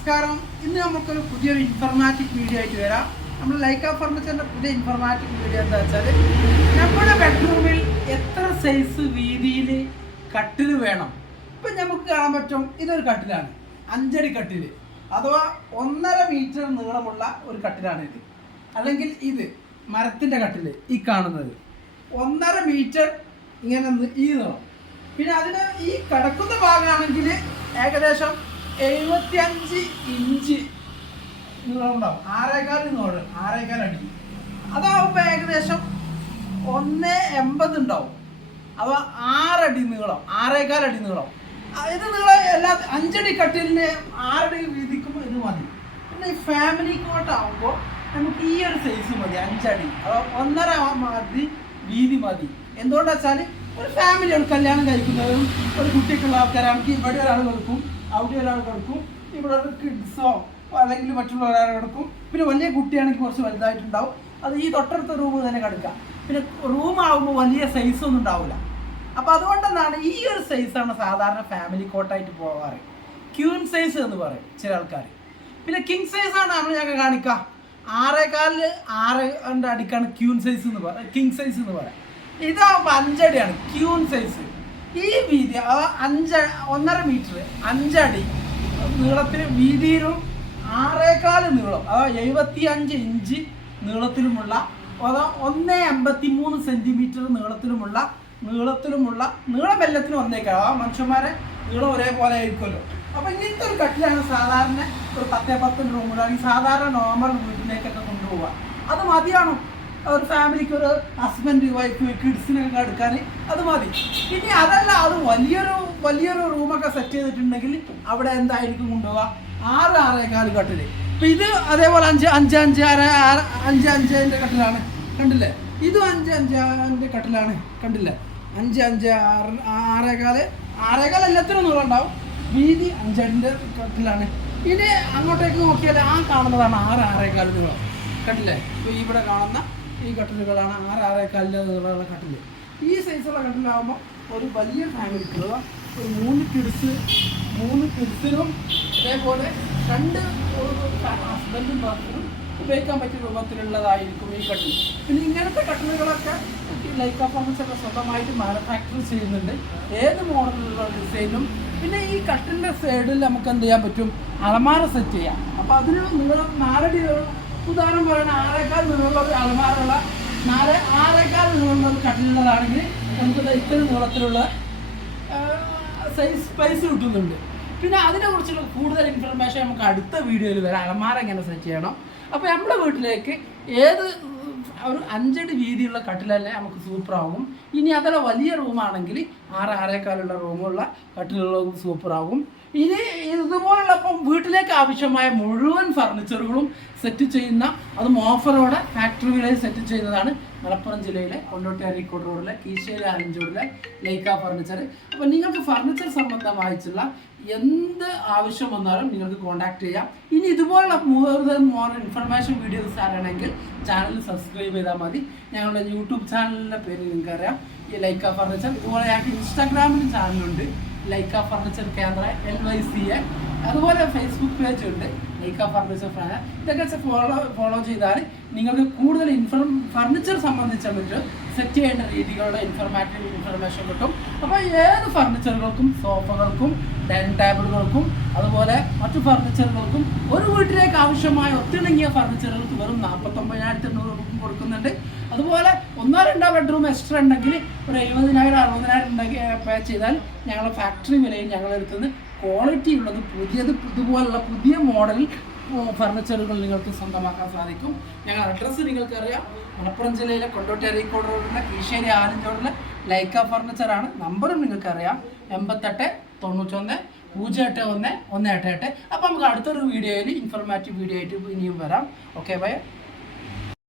നമസ്കാരം. ഇന്ന് നമുക്കൊരു പുതിയൊരു ഇൻഫർമാറ്റിക് വീഡിയോ ആയിട്ട് വരാം. നമ്മൾ ലൈക്ക ഫർണിച്ചറിന്റെ പുതിയ ഇൻഫർമാറ്റിക് വീഡിയോ എന്താ വെച്ചാൽ നമ്മുടെ ബെഡ്റൂമിൽ എത്ര സൈസ് വീതിയിൽ കട്ടിൽ വേണം? ഇപ്പം നമുക്ക് കാണാൻ പറ്റും ഇതൊരു കട്ടിലാണ്. അഞ്ചടി കട്ടിൽ അഥവാ ഒന്നര മീറ്റർ നീളമുള്ള ഒരു കട്ടിലാണ് ഇത്. അല്ലെങ്കിൽ ഇത് മരത്തിന്റെ കട്ടിൽ ഈ കാണുന്നത്. ഒന്നര മീറ്റർ ഇങ്ങനെ ഈ നീളം. പിന്നെ അതിന് ഈ കിടക്കുന്ന ഭാഗമാണെങ്കിൽ ഏകദേശം എഴുപത്തിയഞ്ച് ഇഞ്ച് നീളമുണ്ടാവും ആറേകാൽ നീളം ആറേകാൽ അടി. അതാവുമ്പോൾ ഏകദേശം ഒന്ന് എൺപത് ഉണ്ടാവും. അഥവാ ആറടി നീളം ആറേകാൽ അടി നീളം. ഇത് നീളം എല്ലാ അഞ്ചടി കട്ടിലിന് ആറടി വീതിക്കും ഇത് മതി. പിന്നെ ഈ ഫാമിലി കോട്ടാവുമ്പോൾ നമുക്ക് ഈ ഒരു സൈസ് മതി അഞ്ചടി. അപ്പോൾ ഒന്നര മതി വീതി മതി. എന്തുകൊണ്ടാ വെച്ചാൽ ഒരു ഫാമിലിയാണ് കല്യാണം കഴിക്കുന്നവരും ഒരു കുട്ടിക്കുള്ള ആൾക്കാരാണെങ്കിൽ ഇവിടെ ഒരാൾ കൊടുക്കും അവിടെ ഒരാൾ കൊടുക്കും. ഇവിടെ കിഡ്സോ അല്ലെങ്കിൽ മറ്റുള്ള ഒരാൾ കൊടുക്കും. പിന്നെ വലിയ കുട്ടിയാണെങ്കിൽ കുറച്ച് വലുതായിട്ടുണ്ടാവും. അത് ഈ തൊട്ടടുത്ത റൂം തന്നെ കിടക്കാം. പിന്നെ റൂം ആകുമ്പോൾ വലിയ സൈസൊന്നും ഉണ്ടാവില്ല അപ്പോൾ അതുകൊണ്ടെന്നാണ് ഈ ഒരു സൈസാണ് സാധാരണ ഫാമിലി കോട്ടായിട്ട് പോകാറ്. ക്യൂൻ സൈസ് എന്ന് പറയും ചില ആൾക്കാർ പിന്നെ കിങ് സൈസ് ആണ് നമ്മൾ ഞങ്ങൾ കാണിക്കുക ആറേകാലിൽ ആറ് കൊണ്ട് അടിക്കാണ് ക്യൂൻ സൈസ് എന്ന് പറയാം കിങ് സൈസ് എന്ന് പറയാം. ഇതാകുമ്പോൾ അഞ്ചടിയാണ് ക്യൂൻ സൈസ് ഈ വീതി അഞ്ച് ഒന്നര മീറ്റർ അഞ്ചടി നീളത്തിൽ വീതിയിലും ആറേക്കാൽ നീളം അതായത് എഴുപത്തി അഞ്ച് ഇഞ്ച് നീളത്തിലുമുള്ള അതാ ഒന്ന് എൺപത്തി മൂന്ന് സെന്റിമീറ്റർ നീളത്തിലുമുള്ള നീളത്തിലുമുള്ള നീളം എല്ലാത്തിനും ഒന്നേക്കാൾ ആ മനുഷ്യന്മാരെ നീളം ഒരേപോലെ ആയിരിക്കുമല്ലോ. അപ്പം ഇങ്ങനത്തെ ഒരു കട്ടിലാണ് സാധാരണ ഒരു പത്തേ പത്തിന് ഈ സാധാരണ നോർമൽ വീട്ടിലേക്കൊക്കെ കൊണ്ടുപോവുക. അത് മതിയാണോ? ഒരു ഫാമിലിക്ക് ഒരു ഹസ്ബൻഡ് വൈഫ് കിഡ്സിനൊക്കെ എടുക്കാൻ അത് മതി. ഇനി അതല്ല അത് വലിയൊരു വലിയൊരു റൂമൊക്കെ സെറ്റ് ചെയ്തിട്ടുണ്ടെങ്കിൽ അവിടെ എന്തായിരിക്കും കൊണ്ടുപോവുക? ആറ് ആറേ കാൽ കട്ടിൽ. ഇപ്പൊ ഇത് അതേപോലെ അഞ്ച് അഞ്ച് അഞ്ച് ആറ് ആറ് അഞ്ച് അഞ്ചിന്റെ കട്ടിലാണ്. കണ്ടില്ലേ? ഇതും അഞ്ച് അഞ്ചാന്റെ കട്ടിലാണ്. കണ്ടില്ലേ? അഞ്ച് അഞ്ച് ആറ് ആറേകാൽ ആറേകാൽ എല്ലാത്തിനും നൂറുണ്ടാവും വീതി അഞ്ചടിന്റെ കട്ടിലാണ്. ഇനി അങ്ങോട്ടേക്ക് നോക്കിയാൽ ആ കാണുന്നതാണ് ആറ് ആറേകാൽ നീളം കണ്ടില്ലേ? ഇപ്പോൾ ഇവിടെ കാണുന്ന ഈ കട്ടിലുകളാണ് ആറ് നീളമുള്ള കട്ടിൽ. ഈ സൈസുള്ള കട്ടിലാകുമ്പോൾ ഒരു വലിയ ഫാമിലിക്ക് ഒരു മൂന്ന് കിഡ്സ് മൂന്ന് കിഡ്സിനും അതേപോലെ രണ്ട് ഹസ്ബൻഡും ഭർത്തനും ഉപയോഗിക്കാൻ പറ്റിയ രൂപത്തിലുള്ളതായിരിക്കും ഈ കട്ടിൽ പിന്നെ ഇങ്ങനത്തെ കട്ടിലുകളൊക്കെ ലൈക്ക് പെർഫോമൻസ് ഒക്കെ സ്വന്തമായിട്ട് മാനുഫാക്ചർ ചെയ്യുന്നുണ്ട്. ഏത് മോഡലിലുള്ള ഡിസൈനും പിന്നെ ഈ കട്ടിലിന്റെ സൈഡിൽ നമുക്ക് എന്ത് ചെയ്യാൻ പറ്റും? അലമാര സെറ്റ് ചെയ്യാം. അപ്പോൾ അതിനുള്ള നിങ്ങൾ നാലടി ഉദാഹരണം പറയുന്ന ആറേക്കാൾ നീളമുള്ള ഒരു അലമാരുള്ള നാല് ആറേക്കാൾ നീളമുള്ള ഒരു കട്ടിലുള്ളതാണെങ്കിൽ നമുക്ക് ഇത്തരം നീളത്തിലുള്ള സൈസ് സ്പൈസ് കിട്ടുന്നുണ്ട്. പിന്നെ അതിനെക്കുറിച്ചുള്ള കൂടുതൽ ഇൻഫർമേഷൻ നമുക്ക് അടുത്ത വീഡിയോയിൽ വരാം. അലമാര എങ്ങനെ സെറ്റ് ചെയ്യണം? അപ്പോൾ നമ്മുടെ വീട്ടിലേക്ക് ഏത് ഒരു അഞ്ചടി വീതിയുള്ള കട്ടിലല്ലേ നമുക്ക് സൂപ്പറാകും ഇനി അതല്ല വലിയ റൂമാണെങ്കിൽ ആറ് ആറേക്കാലുള്ള റൂമുള്ള കട്ടിലുള്ളതും സൂപ്പറാകും ഇനി ഇതുപോലുള്ള ഇപ്പം വീട്ടിലേക്ക് ആവശ്യമായ മുഴുവൻ ഫർണിച്ചറുകളും സെറ്റ് ചെയ്യുന്ന അതും ഓഫറോടെ ഫാക്ടറികളിൽ സെറ്റ് ചെയ്യുന്നതാണ് മലപ്പുറം ജില്ലയിലെ കൊണ്ടോട്ടി അരീക്കോട് റോഡിലെ കീശേരി ആലഞ്ചൂരിലെ ലൈക്ക ഫർണിച്ചർ അപ്പോൾ നിങ്ങൾക്ക് ഫർണിച്ചർ സംബന്ധമായിട്ടുള്ള എന്ത് ആവശ്യം വന്നാലും നിങ്ങൾക്ക് കോൺടാക്ട് ചെയ്യാം. ഇനി ഇതുപോലുള്ള കൂടുതൽ മോർ ഇൻഫർമേഷൻ വീഡിയോസ് അറിയണമെങ്കിൽ ചാനൽ സബ്സ്ക്രൈബ് ചെയ്താൽ മതി. ഞങ്ങളുടെ യൂട്യൂബ് ചാനലിന്റെ പേര് നിങ്ങൾക്ക് അറിയാം. ഈ ലൈക്ക ഫർണിച്ചർ ഇതുപോലെ ഞങ്ങൾക്ക് ഇൻസ്റ്റാഗ്രാമിലും ചാനലുണ്ട് ലൈക്ക ഫർണിച്ചർ കേന്ദ്ര എൽ വൈ സി എ അതുപോലെ ഫേസ്ബുക്ക് പേജ് ഉണ്ട്. ലൈക്ക ഫർണിച്ചർ ഫാൻ ഇതൊക്കെ ഫോളോ ഫോളോ ചെയ്താൽ നിങ്ങൾക്ക് കൂടുതൽ ഇൻഫർ ഫർണിച്ചർ സംബന്ധിച്ച സംബന്ധിച്ചിട്ട് സെറ്റ് ചെയ്യേണ്ട രീതികളുടെ ഇൻഫർമാറ്റീവ് ഇൻഫർമേഷൻ കിട്ടും. അപ്പോൾ ഏത് ഫർണിച്ചറുകൾക്കും സോഫകൾക്കും ഡൈനിങ് ടേബിളുകൾക്കും അതുപോലെ മറ്റു ഫർണിച്ചറുകൾക്കും ഒരു വീട്ടിലേക്ക് ആവശ്യമായ ഒത്തിണങ്ങിയ ഫർണിച്ചറുകൾക്ക് വെറും നാൽപ്പത്തൊമ്പതിനായിരത്തി എണ്ണൂറ് രൂപ കൊടുക്കുന്നുണ്ട്. അതുപോലെ ഒന്നോ രണ്ടോ ബെഡ്റൂം എക്സ്ട്രാ ഉണ്ടെങ്കിൽ ഒരു എഴുപതിനായിരം അറുപതിനായിരം ഉണ്ടെങ്കിൽ പേ ചെയ്താൽ ഞങ്ങളുടെ ഫാക്ടറി വിലയിൽ ഞങ്ങളെടുത്തുനിന്ന് ക്വാളിറ്റി ഉള്ളത് പുതിയത് ഇതുപോലുള്ള പുതിയ മോഡൽ ഫർണിച്ചറുകൾ നിങ്ങൾക്ക് സ്വന്തമാക്കാൻ സാധിക്കും. ഞങ്ങൾ അഡ്രസ്സ് നിങ്ങൾക്കറിയാം. മലപ്പുറം ജില്ലയിലെ കൊണ്ടോട്ടി അരീക്കോട് റോഡിലെ കീശ്ശേരി ആലഞ്ചോടിലെ ലൈക്ക ഫർണിച്ചറാണ് നമ്പറും നിങ്ങൾക്കറിയാം. എൺപത്തെട്ട് തൊണ്ണൂറ്റൊന്ന് പൂജ്യം എട്ട് ഒന്ന് ഒന്ന് എട്ട്. എട്ട് അപ്പം നമുക്ക് അടുത്തൊരു വീഡിയോയിൽ ഇൻഫർമാറ്റീവ് വീഡിയോ ആയിട്ട് ഇനിയും വരാം. Okay bye